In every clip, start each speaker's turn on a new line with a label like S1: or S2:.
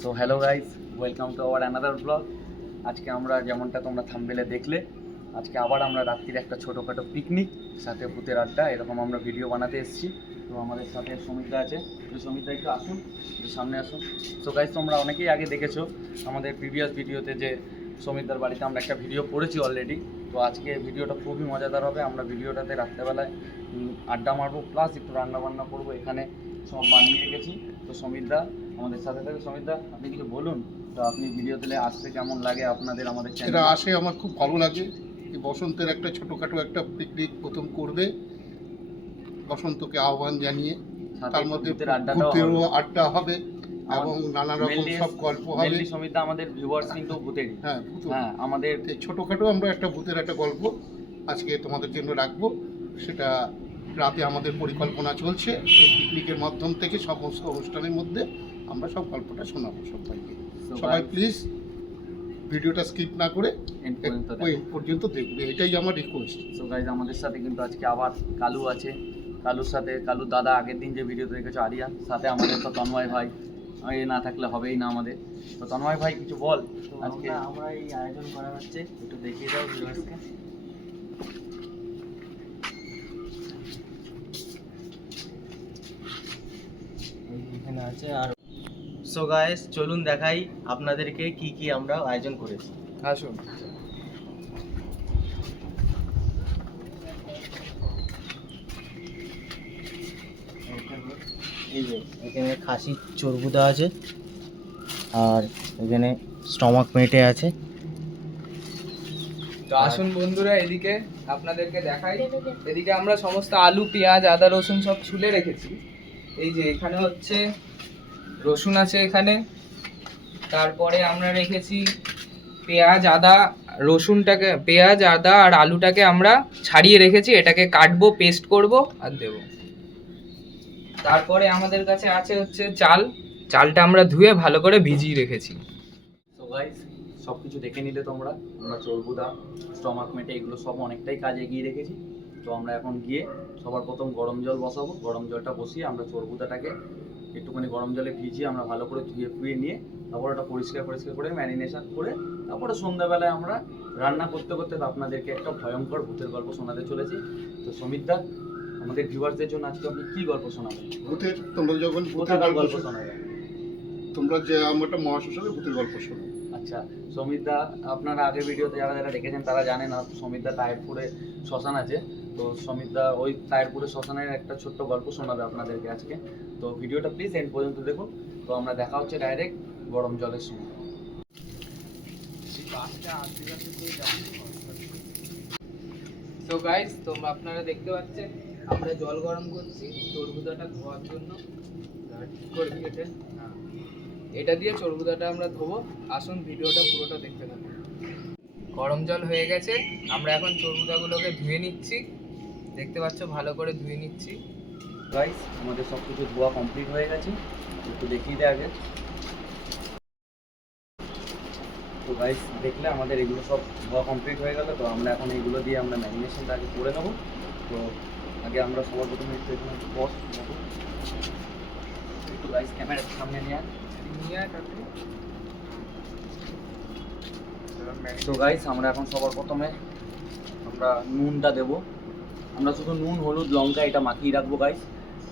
S1: So hello guys welcome to our another blog আজকে আমরা যেমনটা তোমরা থাম্বেলে দেখলে, আজকে আবার আমরা রাত্রির একটা ছোটোখাটো পিকনিক সাথে ভূতের আড্ডা, এরকম আমরা ভিডিও বানাতে এসেছি। তো আমাদের সাথে সমিতা আছে। তো সমিতা, একটু আসুন, একটু সামনে আসুন। তো গাইস তোমরা অনেকেই আগে দেখেছ আমাদের প্রিভিয়াস ভিডিওতে যে সমিতার বাড়িতে আমরা একটা ভিডিও করেছি অলরেডি তো আজকে ভিডিওটা খুবই মজাদার হবে। আমরা ভিডিওটাতে রাত্রেবেলায় আড্ডা মারবো প্লাস একটু রান্না বান্না করব। এখানে সব বানিয়ে রেখেছি। তো সমিতদা আমাদের সাথে থাকে সমিতদা আপনি কিছু বলুন? তো আপনি ভিডিও দিলে আসতে কেমন লাগে আপনাদের আমাদের
S2: এটা আসে আমার খুব ভালো লাগে। এই বসন্তের একটা ছোটোখাটো একটা পিকনিক প্রথম করবে। বসন্তকে আহ্বান জানিয়ে। তার মধ্যে
S1: ভূতের
S2: ভূতেরও আড্ডা হবে এবং নানা রকম সব গল্প হবে।
S1: সমিতদা আমাদের ভিউয়ার্স কিন্তু ভূতেরই
S2: হ্যাঁ
S1: হ্যাঁ আমাদের
S2: ছোটোখাটো আমরা একটা ভূতের একটা গল্প আজকে তোমাদের জন্য রাখব। সেটা রাতে আমাদের পরিকল্পনা চলছে। এই পিকনিকের মাধ্যম থেকে সমস্ত অনুষ্ঠানের মধ্যে। আমরা সব গল্পটা শোনাবো সবাইকে। সবাই প্লিজ ভিডিওটা স্কিপ না করে
S1: পর্যন্ত
S2: দেখবে এটাই আমার রিকোয়েস্ট
S1: সো গাইজ আমাদের সাথে কিন্তু আজকে আবার কালু আছে। কালুর সাথে কালু দাদা আগের দিন যে ভিডিও দেখেছ আরিয়া সাথে আমাদের তো তন্ময় ভাই। এ না থাকলে হবেই না আমাদের। তো তন্ময় ভাই কিছু বল আজকে
S3: আজকে। আমরা এই আয়োজন করা হচ্ছে। একটু দেখিয়ে দাও ভিউয়ার্সকে এখানে আছে আর সো গাইস চলুন দেখাই আপনাদেরকে কি কি আমরা আয়োজন করেছি।
S1: আসুন।
S3: এই যে এখানে খাসি চর্বুদা আছে আর এখানে স্টমাক মেটে আছে।
S4: তো আসুন বন্ধুরা এদিকে আপনাদেরকে দেখাই। এদিকে আমরা সমস্ত আলু পেঁয়াজ আদা রসুন সব ছুলে রেখেছি। এই যে এখানে হচ্ছে রসুন আছে এখানে। তারপরে আমরা রেখেছি পেঁয়াজ, আদা, রসুনটাকে, পেঁয়াজ, আদা আর আলুটাকে আমরা ছাড়িয়ে রেখেছি। এটাকে কাটবো, পেস্ট করব আর দেব। তারপরে আমাদের কাছে আছে হচ্ছে চাল। চালটা আমরা ধুয়ে ভালো করে ভিজিয়ে রেখেছি।
S1: সব কিছু দেখে নিলে তোমরা। আমরা চর্বুদা, স্টমাক মেটে এগুলো সব অনেকটাই কাজে গিয়ে রেখেছি। তো আমরা এখন গিয়ে সবার প্রথম গরম জল বসাবো। গরম জলটা বসিয়ে আমরা চর্বুদাটাকে একটুখানি গরম জলে ভিজিয়ে আমরা ভালো করে ধুয়ে ফুয়ে নিয়ে তারপর ওটা পরিষ্কার পরিষ্কার করে ম্যারিনেশন করে তারপরে সন্ধ্যাবেলায় আমরা রান্না করতে করতে আপনাদেরকে একটা ভয়ঙ্কর ভূতের গল্প শোনাতে চলেছি। তো সমিতদা আমাদের ভিউয়ার্সদের জন্য আজকে আপনি কি গল্প শোনাবেন?
S2: ভূতের তোমরা যখন ভূতের গল্প
S1: গল্প
S2: শোনো,
S1: শোনাবেন।
S2: তোমরা যে আমরা মহাশ্মশানে ভূতের গল্প শোনো।
S1: আচ্ছা সমিতদা আপনারা আগের ভিডিওতে যারা যারা দেখেছেন তারা জানেন না সমিতদা টায়ারপুরে শ্মশান আছে। তো সমিতদা ওই টায়ারপুরে শ্মশানের একটা ছোট্ট গল্প শোনাবে আপনাদেরকে আজকে। তো ভিডিওটা প্লিজ এন্ড পর্যন্ত দেখুন। তো আমরা দেখা হচ্ছে ডাইরেক্ট গরম জলের সময়
S4: তো গাইস তোমরা আপনারা দেখতে পাচ্ছেন, আমরা জল গরম করছি চর্বুদাটা ধোয়ার জন্য। এটা। এটা দিয়ে চর্বুদাটা আমরা ধোবো। আসুন ভিডিওটা পুরোটা দেখতে থাকুন। গরম জল হয়ে গেছে, আমরা এখন চর্বুদাগুলোকে ধুয়ে নিচ্ছি। দেখতে পাচ্ছ ভালো করে ধুয়ে নিচ্ছি
S1: গাইস আমাদের সব কিছু ধোয়া কমপ্লিট হয়ে গেছে একটু দেখিয়ে দেয় আগে তো গাইস দেখলে আমাদের এগুলো সব ধোয়া কমপ্লিট হয়ে গেল তো আমরা এখন এগুলো দিয়ে আমরা ম্যারিনেশনটা আগে করে নেব তো আগে আমরা সবার প্রথমে একটু এখানে একটু বস নেব। একটু গাইস ক্যামেরার সামনে নিয়ে।
S4: নিয়ে।
S1: তো গাইস আমরা এখন সবার প্রথমে আমরা নুনটা দেব আমরা শুধু নুন হলুদ লঙ্কা এটা মাখিয়ে রাখব গাইস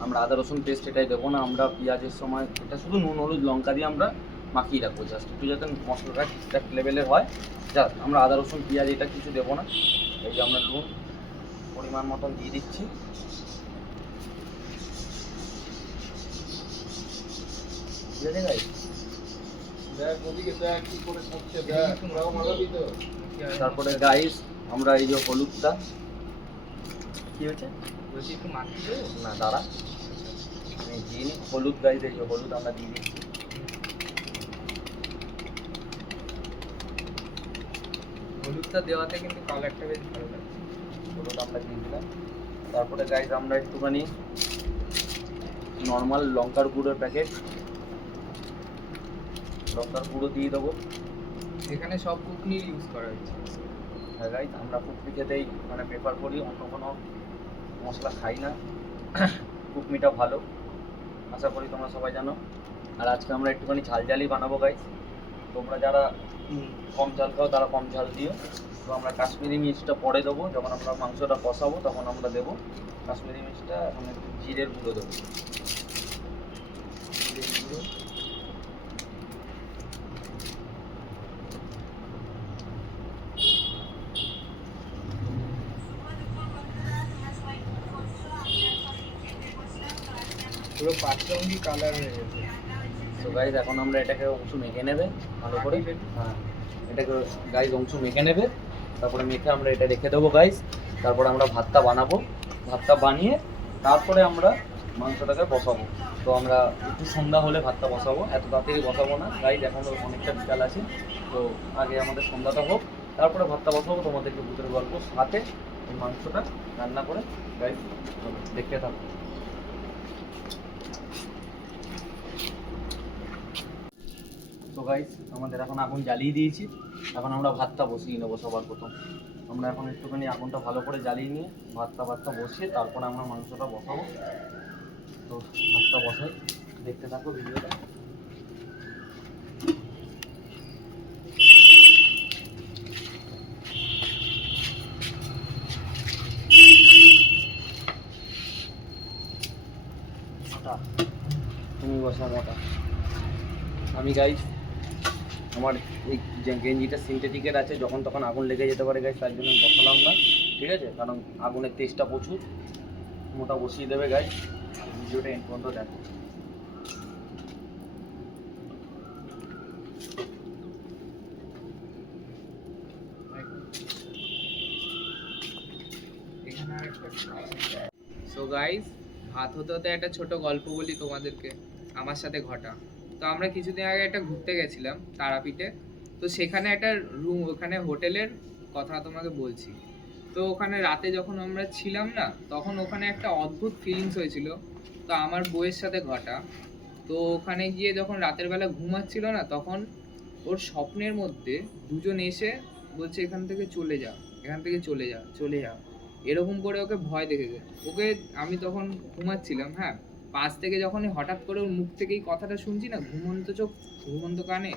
S1: আমরা আদা রসুন পেস্ট এটাই দেবো না আমরা পেঁয়াজের সময় এটা শুধু নুন হলুদ লঙ্কা দিয়ে আমরা মাখিয়ে রাখব জাস্ট একটু যাতে মশলাটা ঠিকঠাক লেভেলের হয়। জাস্ট আমরা আদা রসুন পেঁয়াজ এটা কিছু দেবো না। এই যে আমরা নুন পরিমাণ মতন দিয়ে দিচ্ছি। ঠিক আছে গাইস তারপরে গাইস আমরা এই যে হলুদটা কি হয়েছে?
S4: বলছি একটু দেবো
S1: না দাঁড়া। আমি দিয়ে নিই হলুদ এই যে হলুদ আমরা দিয়ে দিচ্ছি
S4: হলুদটা দেওয়াতে কিন্তু কালারটা বেশ ভালো লাগছে
S1: হলুদ আমরা দিয়ে দিলাম। তারপরে গাইজ আমরা একটুখানি নর্মাল লঙ্কার গুঁড়োর প্যাকেট লঙ্কার গুঁড়ো দিয়ে দেবো।
S4: এখানে সব কুকনি ইউজ করা হয়েছে।
S1: হ্যাঁ গাইজ আমরা কুকমি খেতেই মানে প্রেফার করি। অন্য কোনো মশলা খাই না। কুকমিটা ভালো। আশা করি তোমরা সবাই জানো। আর আজকে আমরা একটুখানি ঝাল ঝালই বানাবো গাইস তোমরা যারা কম ঝাল খাও তারা কম ঝাল দিও। তো আমরা কাশ্মীরি মির্চটা পরে দেবো। যখন আমরা মাংসটা কষাবো তখন আমরা দেবো কাশ্মীরি মির্চটা এখন একটু জিরের গুঁড়ো দেবো। জিরের গুঁড়ো।
S4: পুরো পাঁচরঙ্গি কালার হয়ে গেছে
S1: তো গাইজ এখন আমরা এটাকে অংশ মেখে নেবে ভালো করে। হ্যাঁ এটাকে গাইজ অংশ মেখে নেবে। তারপরে মেখে আমরা এটা রেখে দেবো গাইজ তারপরে আমরা ভাতটা বানাবো। ভাতটা বানিয়ে তারপরে আমরা মাংসটাকে বসাবো। তো আমরা একটু সন্ধ্যা হলে ভাতটা বসাবো। এত তাড়াতাড়ি বসাবো না। গাইজ এখনও অনেকটা বিকাল আছে। তো আগে আমাদের সন্ধ্যাটা হোক। তারপরে ভাতটা বসাবো। তোমাদেরকে ভূতের গল্প সাথে এই মাংসটা রান্না করে গাইজ দেখতে থাকো। গাইস আমাদের এখন আগুন জ্বালিয়ে দিয়েছি। এখন আমরা ভাতটা বসিয়ে নেব সবার প্রথম। আমরা এখন একটুখানি আগুনটা ভালো করে জ্বালিয়ে নিয়ে ভাতটা ভাতটা বসিয়ে তারপরে আমরা মাংসটা বসাবো। তো ভাতটা বসাই। দেখতে থাকো ভিডিওটা। তুমি আমি গাইজ আমার এই গেঞ্জিটা সিনথেটিকের আছে, যখন তখন আগুন লেগে যেতে পারে গাইজ তার জন্য আমি বসালাম না, ঠিক আছে? কারণ আগুনের তেজটা প্রচুর। মোটা বসিয়ে দেবে গাইজ ভিডিওটা এন্ড পর্যন্ত দেখো।
S4: সো গাইস ভাত হতে হতে একটা ছোট গল্প বলি তোমাদেরকে, আমার সাথে ঘটা। তো আমরা কিছুদিন আগে একটা ঘুরতে গেছিলাম, তারাপীঠে। তো সেখানে একটা রুম ওখানে হোটেলের কথা তোমাকে বলছি। তো ওখানে রাতে যখন আমরা ছিলাম না, তখন ওখানে একটা অদ্ভুত ফিলিংস হয়েছিল। তো আমার বইয়ের সাথে ঘটা। তো ওখানে গিয়ে যখন রাতের বেলা ঘুমাচ্ছিল না, তখন ওর স্বপ্নের মধ্যে দুজন এসে বলছে, এখান থেকে চলে যা, এখান থেকে চলে যা চলে যা। এরকম করে ওকে ভয় দেখেছে ওকে আমি তখন ঘুমাচ্ছিলাম হ্যাঁ। পাশ থেকে যখনই হঠাৎ করে ওর মুখ থেকেই কথাটা শুনছি না, ঘুমন্ত চোখ, ঘুমন্ত কানে,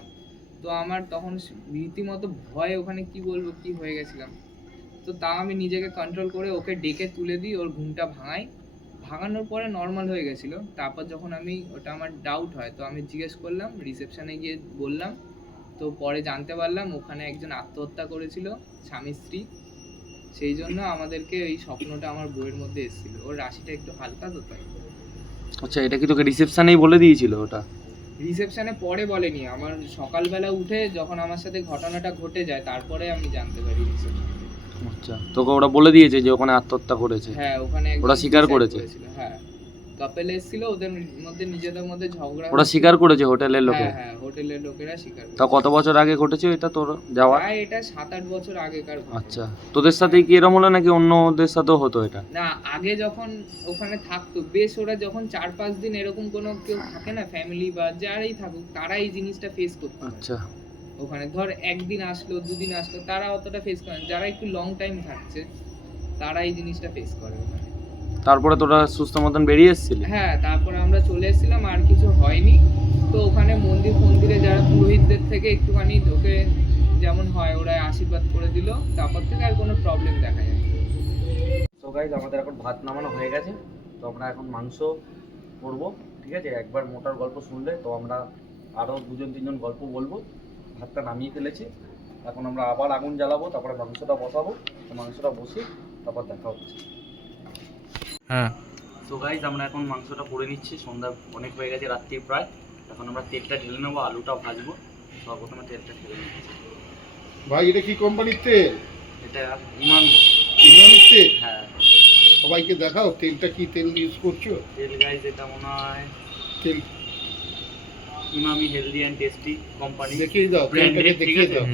S4: তো আমার তখন রীতিমতো ভয়ে ওখানে কি বলব, কি হয়ে গেছিলাম। তো তা আমি নিজেকে কন্ট্রোল করে ওকে ডেকে তুলে দিই, ওর ঘুমটা ভাঙাই। ভাঙানোর পরে নর্মাল হয়ে গেছিল। তারপর যখন আমি, ওটা আমার ডাউট হয়, তো আমি জিজ্ঞেস করলাম রিসেপশনে গিয়ে বললাম। তো পরে জানতে পারলাম, ওখানে একজন আত্মহত্যা করেছিল, স্বামী স্ত্রী। সেই জন্য আমাদেরকে এই স্বপ্নটা আমার বইয়ের মধ্যে এসেছিল। ওর রাশিটা একটু হালকা তো তাই।
S1: আচ্ছা এটা কি তোকে রিসেপশনেই বলে দিয়েছিল ওটা?
S4: রিসেপশনে পরে বলেনি। আমার সকালবেলা উঠে যখন আমার সাথে ঘটনাটা ঘটে যায় তারপরে আমি জানতে পারি
S1: আচ্ছা তোকে ওরা বলে দিয়েছে যে ওখানে আত্মহত্যা করেছে।
S4: হ্যাঁ ওখানে
S1: ওরা স্বীকার করেছে?
S4: হ্যাঁ। কাপেল এসেছিল ওদের মধ্যে নিজেদের মধ্যে ঝগড়া
S1: ওরা স্বীকার করেছে হোটেলের লোকে
S4: হ্যাঁ হ্যাঁ হোটেলের লোকেরা স্বীকার
S1: তা কত বছর আগে ঘটেছে এটা তোর যাওয়া?
S4: প্রায় এটা সাত আট বছর আগেকার ঘটনা।
S1: আচ্ছা তোদের সাথে কি এরম হলো নাকি অন্য ওদের সাথেও হতো এটা?
S4: না আগে যখন ওখানে থাকতো বেশ ওরা যখন চার পাঁচ দিন এরকম কোনো কেউ থাকে না ফ্যামিলি বা যারাই থাকুক তারা এই জিনিসটা ফেস করতো। হয়
S1: আচ্ছা।
S4: ওখানে ধর একদিন আসলো দুদিন আসলো তারা অতটা ফেস করে না। যারা একটু লং টাইম থাকছে তারা এই জিনিসটা ফেস করে ওখানে।
S1: তারপরে তোরা সুস্থ মতন বেরিয়ে এসেছিলি।
S4: হ্যাঁ তারপরে আমরা চলে এসেছিলাম আর কিছু হয়নি। তো ওখানে মন্দির মন্দিরে যারা পুরোহিতদের থেকে একটুখানি ঢোকে যেমন হয় ওরা আশীর্বাদ করে দিল তারপর থেকে আর কোনো প্রবলেম দেখা যায়
S1: তো গাইজ আমাদের এখন ভাত নামানো হয়ে গেছে। তো আমরা এখন মাংস করব ঠিক আছে? একবার মোটার গল্প শুনলে তো আমরা আরও দুজন তিনজন গল্প বলব। ভাতটা নামিয়ে ফেলেছি। এখন আমরা আবার আগুন জ্বালাবো তারপরে মাংসটা বসাবো। তো মাংসটা বসে তারপর দেখা হচ্ছে।
S4: হ্যাঁ।
S1: তো গাইজ আমরা এখন মাংসটা করে নিচ্ছি। সন্ধ্যা অনেক হয়ে গেছে রাত্রি প্রায়। এখন আমরা তেলটা ঢেলে নেব আলুটা ভাজবো। সর্বপ্রথমে তেলটা ঢেলে নিচ্ছি।
S2: ভাই এটা কি কোম্পানির তেল?
S1: এটা ইমামি।
S2: ইমামির তেল?
S1: হ্যাঁ।
S2: সবাইকে দেখাও তেলটা কি তেল ইউজ করছ?
S1: তেল গাইজ এটা মনে হয়
S2: তেল।
S1: Emami healthy and tasty company
S2: দেখিয়ে দাও
S1: Branded,
S2: দেখিয়ে দাও।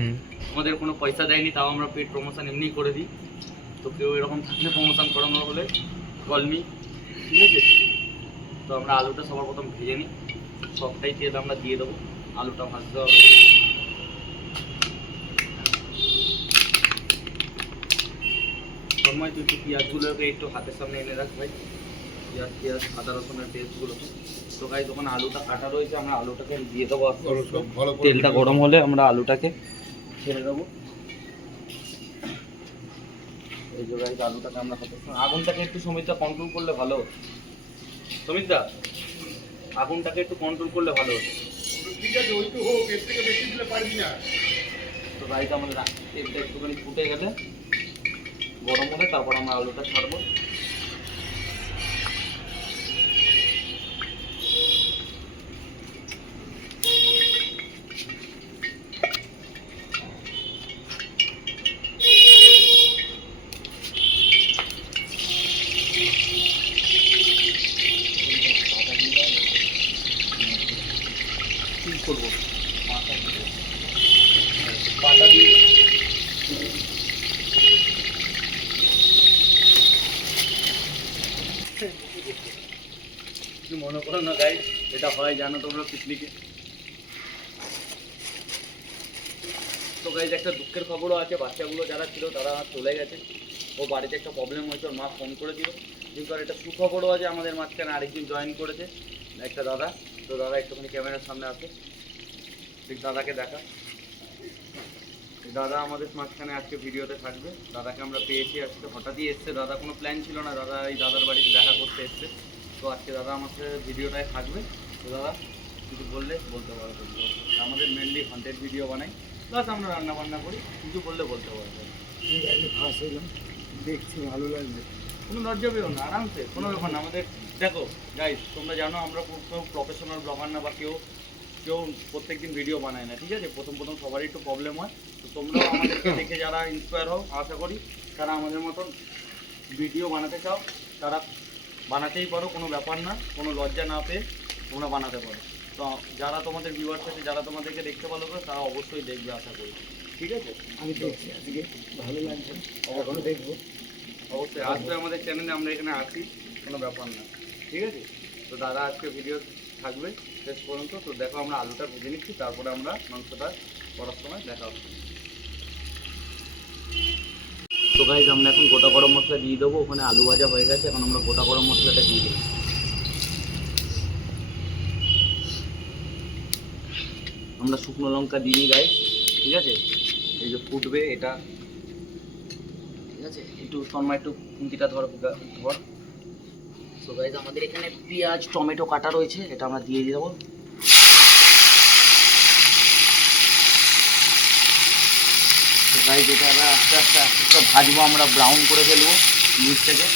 S1: আমাদের কোনো পয়সা দেয়নি তাও আমরা পেট প্রমোশন এমনি করে দিই। তো কেউ এরকম থাকলে প্রমোশন করানোর হলে কলমি ঠিক আছে? তো আমরা আলুটা সবার প্রথম ভেজে নিই। সবটাই তেল আমরা দিয়ে দেবো। আলুটা ভাজতে হবে। সময় তুই পেঁয়াজগুলোকে একটু হাতের সামনে এনে রাখ ভাই। পেঁয়াজ পেঁয়াজ আদা রসুনের পেস্টগুলোকে। তো তো গাইজ ওখানে আলুটা কাটা রয়েছে আমরা আলুটাকে দিয়ে দেবো তেলটা গরম হলে আমরা আলুটাকে ছেড়ে দেবো। এই যে গাইজ আলুটাকে আমরা আগুনটাকে একটু সমিতা কন্ট্রোল করলে ভালো সমিতদা আগুনটাকে একটু কন্ট্রোল করলে ভালো হতো।
S2: ঠিক আছে ওইটু হোক এর থেকে বেশি দিলে পারবি না।
S1: তো গাইজ আমাদের তেলটা একটুখানি ফুটে গেলে গরম হলে তারপর আমরা আলুটা ছাড়বো কি করব পাটা দিয়ে কিছু মনে করো না গাই এটা হয় জানো তোমরা পিকনিকে? তো গাইজ একটা দুঃখের খবরও আছে, বাচ্চাগুলো যারা ছিল তারা চলে গেছে। ও বাড়িতে একটা প্রবলেম হয়েছে, ওর মা ফোন করে দিল কিন্তু আর একটা সুখবরও আছে আমাদের মাঝখানে, আরেকজন জয়েন করেছে, একটা দাদা। তো দাদা একটুখানি ক্যামেরার সামনে আসে ঠিক দাদাকে দেখা। দাদা আমাদের মাঝখানে আজকে ভিডিওতে থাকবে। দাদাকে আমরা পেয়েছি আজকে। হঠাৎই এসছে, দাদা কোনো প্ল্যান ছিল না, দাদা এই দাদার বাড়িতে দেখা করতে এসছে। তো আজকে দাদা আমাদের ভিডিওটায় থাকবে। তো দাদা কিছু বললে বলতে পারো আমাদের মেনলি কন্টেন্ট ভিডিও বানাই প্লাস আমরা রান্না বান্না করি কিছু বললে বলতে পারবে
S3: দেখছি ভালো লাগবে
S1: কোনো লজ্জা পেও না আরামসে কোনো ব্যাপার না। আমাদের দেখো গাইস তোমরা জানো আমরা কেউ প্রফেশনাল ব্লগার না বা কেউ কেউ প্রত্যেকদিন ভিডিও বানায় না ঠিক আছে? প্রথম প্রথম সবারই একটু প্রবলেম হয়। তো তোমরাও আমাদেরকে দেখে যারা ইন্সপায়ার হও আশা করি তারা আমাদের মতন ভিডিও বানাতে চাও। তারা বানাতেই পারো কোনো ব্যাপার না কোনো লজ্জা না পেয়ে। তোমরা বানাতে পারো। তো যারা তোমাদের ভিউয়ার্স আছে যারা তোমাদেরকে দেখতে ভালো করে তারা অবশ্যই দেখবে আশা করি। ঠিক আছে?
S3: আমি দেখছি আজকে। ভালো লাগছে। এখন দেখব।
S1: অবশ্যই। আসবে আমাদের চ্যানেলে আমরা এখানে আসি কোনো ব্যাপার না। ঠিক আছে? তো দাদা আজকে ভিডিও থাকবে শেষ পর্যন্ত। তো দেখো আমরা আলুটা ভেজে নিচ্ছি তারপরে আমরা মাংসটা করার সময় দেখা হবে। তো গাইজ আমরা এখন গোটা গরম মশলা দিয়ে দেবো। ওখানে আলু ভাজা হয়ে গেছে। এখন আমরা গোটা গরম মশলাটা দিয়ে দেবো। আমরা শুকনো লঙ্কা দিই গাইজ ঠিক আছে? এই যে ফুটবে এটা। ঠিক আছে? একটু তন্মা একটু খুন্তিটা ধর ধর। সো গাইজ আমাদের এখানে পেঁয়াজ, টমেটো কাটা রয়েছে, এটা আমরা দিয়ে দেবো। গাইজ এটা আমরা আস্তে আস্তে আস্তে আস্তে ভাজবো, আমরা ব্রাউন করে ফেলব মিটটাকে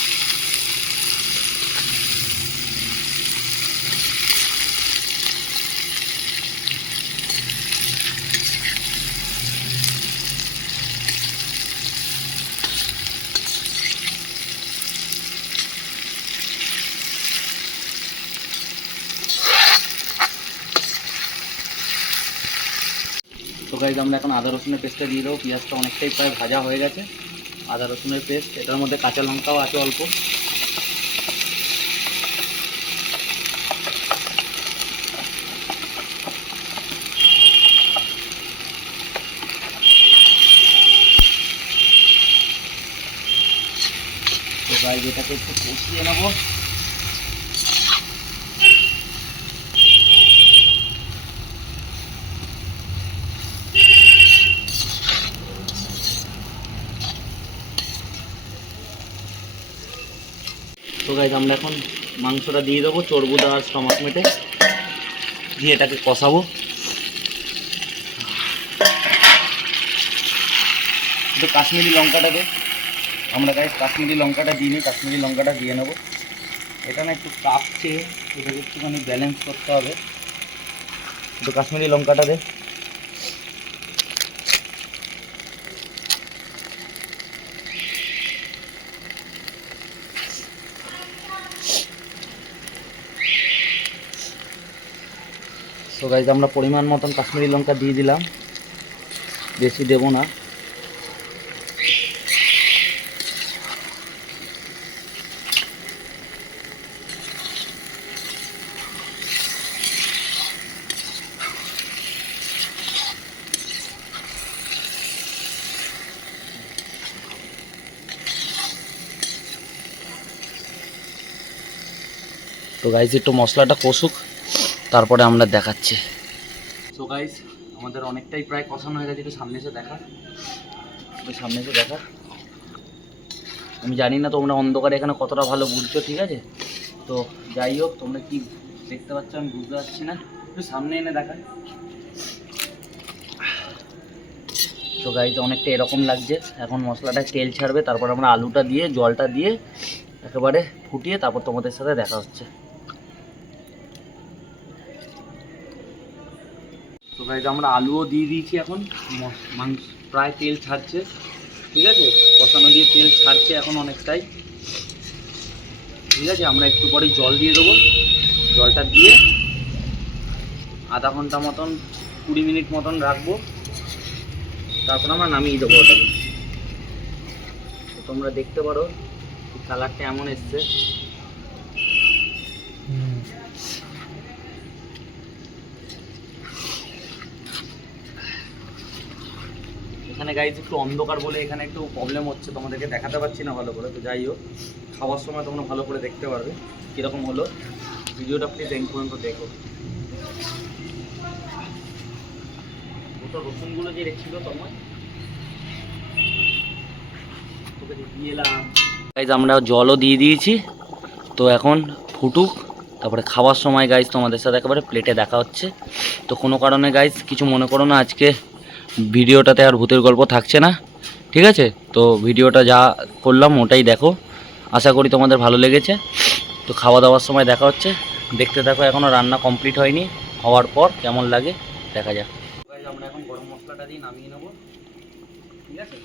S1: গাইজ আমরা এখন আদা রসুনের পেস্টটা দিয়ে দেবো। পেঁয়াজটা অনেকটাই প্রায় ভাজা হয়ে গেছে। আদা রসুনের পেস্ট, এটার মধ্যে কাঁচা লঙ্কাও আছে অল্প। এটাকে একটু কষিয়ে নেব। তো গাইজ আমরা এখন মাংসটা দিয়ে দেবো চর্বুদা আর স্টমাক মেটে। দিয়ে এটাকে কষাবো। একটু কাশ্মীরি লঙ্কাটা দে। আমরা গাইজ কাশ্মীরি লঙ্কাটা দিয়ে নি কাশ্মীরি লঙ্কাটা দিয়ে নেব। এটা না একটু কাঁপছে, এটাকে একটুখানি ব্যালেন্স করতে হবে। একটু কাশ্মীরি লঙ্কাটা দে। তো গাইজ আমরা পরিমাণ মতন কাশ্মীরি লঙ্কা দিয়ে দিলাম। বেশি দেবো না। তো গাইজ একটু মশলাটা কষুক। তারপরে আমরা দেখাচ্ছি। সো গাইস আমাদের অনেকটাই প্রায় কষানো হয়ে গেছে, একটু সামনে এসে দেখা। সামনে এসে দেখা। আমি জানি না তোমরা অন্ধকারে এখানে কতটা ভালো বুঝছ, ঠিক আছে? তো যাই হোক, তোমরা কি দেখতে পাচ্ছ আমি বুঝতে পারছি না। একটু সামনে এনে দেখাই তো গাইজ অনেকটা এরকম লাগছে। এখন মশলাটা তেল ছাড়বে, তারপর আমরা আলুটা দিয়ে, জলটা দিয়ে একেবারে ফুটিয়ে তারপর তোমাদের সাথে দেখা হচ্ছে। গাইজ আমরা আলুও দিয়ে দিয়েছি এখন। মাংস প্রায় তেল ছাড়ছে, ঠিক আছে? কষানো দিয়ে তেল ছাড়ছে এখন অনেকটাই। ঠিক আছে? আমরা একটু পরেই জল দিয়ে দেবো। জলটা দিয়ে আধা ঘণ্টা মতন, কুড়ি মিনিট মতন রাখব। তারপর আমরা নামিয়ে দেবো ওটাকে। তোমরা দেখতে পারো কালারটা এমন এসছে। এখানে গাইজ একটু অন্ধকার বলে এখানে একটু প্রবলেম হচ্ছে, তোমাদেরকে দেখাতে পারছি না ভালো করে, তো যাই হোক, খাওয়ার সময় তোমরা ভালো করে দেখতে পারবে কীরকম হলো। ভিডিওটা প্লিজ এন্ড পর্যন্ত দেখো। রসুনগুলো যে রেখেছিল তোমার দিয়ে এলাম। গাইজ আমরা জলও দিয়ে দিয়েছি, তো এখন ফুটুক, তারপরে খাওয়ার সময় গাইজ তোমাদের সাথে একেবারে প্লেটে দেখা হচ্ছে। তো কোনো কারণে গাইজ কিছু মনে করো না, আজকে ভিডিওটাতে আর ভূতের গল্প থাকছে না, ঠিক আছে? তো ভিডিওটা যা করলাম ওটাই দেখো। আশা করি তোমাদের ভালো লেগেছে। তো খাওয়া দাওয়ার সময় দেখা হচ্ছে। দেখতে থাকো এখনও রান্না কমপ্লিট হয়নি। হওয়ার পর কেমন লাগে, দেখা যাক। আমরা এখন গরম মশলাটা দিয়ে নামিয়ে নেব। ঠিক আছে?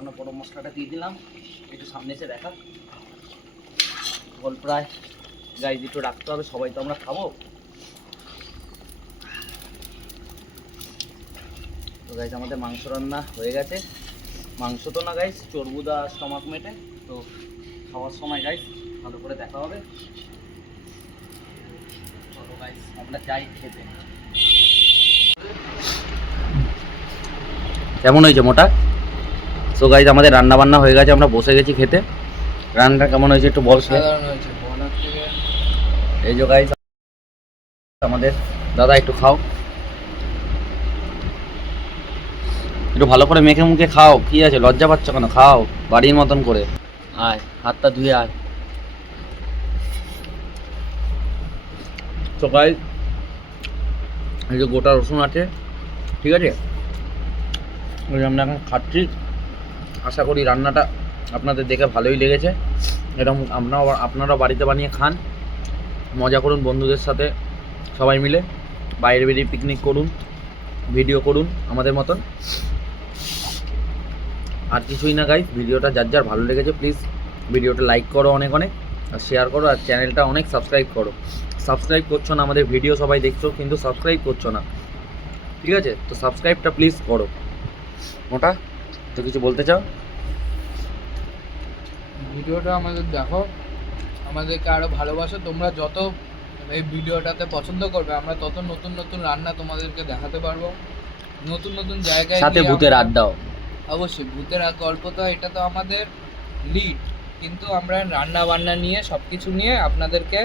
S1: আমরা মশলাটা দিয়ে দিলাম। একটু সামনে এসে দেখা। জল প্রায়। গাইজ দুটো রাখতে হবে, সবাই তো আমরা খাব। তো গাইজ আমাদের মাংস রান্না হয়ে গেছে। মাংস তো না গাইজ চর্বুদা স্টমাক মেটে। তো খাওয়ার সময় গাইজ ভালো করে দেখা হবে। চলো গাইজ আমরা যাই খেতে। কেমন হয়েছে মোটা? সো গাইজ আমাদের রান্না বান্না হয়ে গেছে, আমরা বসে গেছি খেতে। রান্নাটা কেমন হয়েছে একটু বল খেয়ে।
S4: সাধারণ হয়েছে বলার থেকে
S1: এই যে গাইজ আমাদের দাদা একটু খাও। একটু ভালো করে মেখে মুখে খাও কি আছে লজ্জা পাচ্ছ কেন? খাও বাড়ির মতন করে। আয় হাতটা ধুয়ে আয়। তো গাইজ এই যে গোটা রসুন আছে ঠিক আছে? ওই আমরা এখন খাচ্ছি। আশা করি রান্নাটা আপনাদের দেখে ভালোই লেগেছে। এরকম আপনারাও আপনারা বাড়িতে বানিয়ে খান। মজা করুন বন্ধুদের সাথে সবাই মিলে। বাইরে বেরিয়ে পিকনিক করুন ভিডিও করুন আমাদের মতন। আর কিছুই না গাই ভিডিওটা যার যার ভালো লেগেছে প্লিজ ভিডিওটা লাইক করো অনেক অনেক, আর শেয়ার করো, আর চ্যানেলটা অনেক সাবস্ক্রাইব করো। সাবস্ক্রাইব করছ না আমাদের ভিডিও সবাই দেখছ, কিন্তু সাবস্ক্রাইব করছ না। ঠিক আছে? তো সাবস্ক্রাইবটা প্লিজ করো। ওটা তো কিছু বলতে চাও?
S4: ভিডিওটা আমাদের দেখো। আমাদেরকে আরও ভালোবাসো। তোমরা যত এই ভিডিওটাতে পছন্দ করবে আমরা তত নতুন নতুন রান্না তোমাদেরকে দেখাতে পারব। নতুন নতুন জায়গায়
S1: সাথে ভূতের আড্ডাও।
S4: অবশ্যই ভূতের গল্প তো এটা তো আমাদের লিড কিন্তু আমরা রান্না বান্না নিয়ে সব কিছু নিয়ে আপনাদেরকে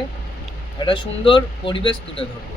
S4: একটা সুন্দর পরিবেশ তুলে ধরবো।